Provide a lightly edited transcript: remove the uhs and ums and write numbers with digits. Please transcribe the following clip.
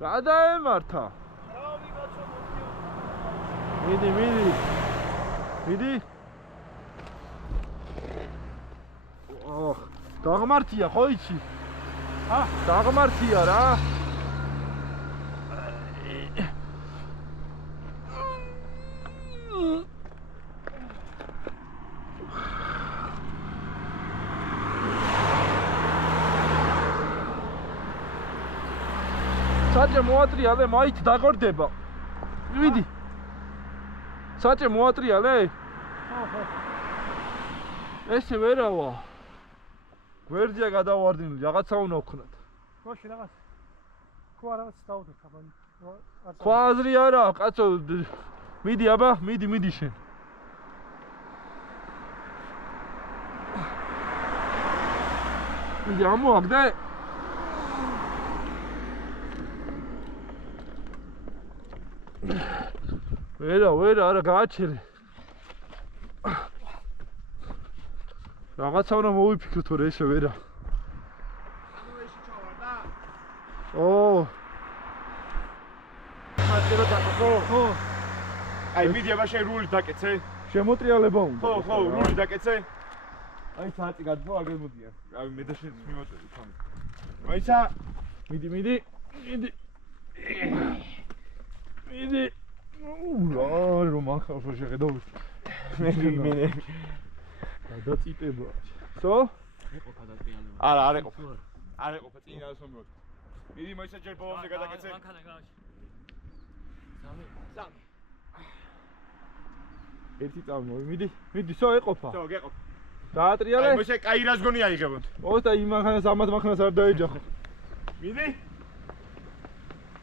რა დაემართა? რავი კაცო მიდი. დაღმართია ხო იცი? დაღმართია რა. საჭე მოატრიალე, მაით დაგორდება. მიდი. საჭე მოატრიალე? ხო. ესე ვერავა. გვერდია გადავარდინული, რაღაცა უნდა ვქნათ. მოშე რაღაც. ხო რაღაც დავდოთ აბა. ხო აზრი არა, კაცო. მიდი აბა, მიდი შენ. მიდი ამოაგდე. ვერა, არა გააჩერე. რაღაცა უნდა მოვიფიქრო თორე ესე ვერა. ანუ ეში ჩავარ და? მატერა დაკო. ხო. აი მიდი აბა შენ რული დაკეცე. შემოტრიალება უნდა. ხო, რული დაკეცე. აი საათი გადმო აგერ მოდიან. რავი მე და შენ მივაწევი თამი. მაიცა მიდი. რა რომ ახალ შეხედავ. მე. გადაწიპება. სო? იყო გადატრიალება. არა ეყოფა. არ ეყოფა წინ არის რომ მივაწევი. მიდი მაიცა ჯერ ბოლომდე გადაკეცე. მანქანა გავაში. სამი. ერთი წამოვი, მიდი, სო ეყოფა. სო გეყოფ. დაატრიალე? აი მოშე კაი რას გონი აიღებოთ. ოს და იმ მანქანას ამათ მანქანას არ დაეჯახო. მიდი.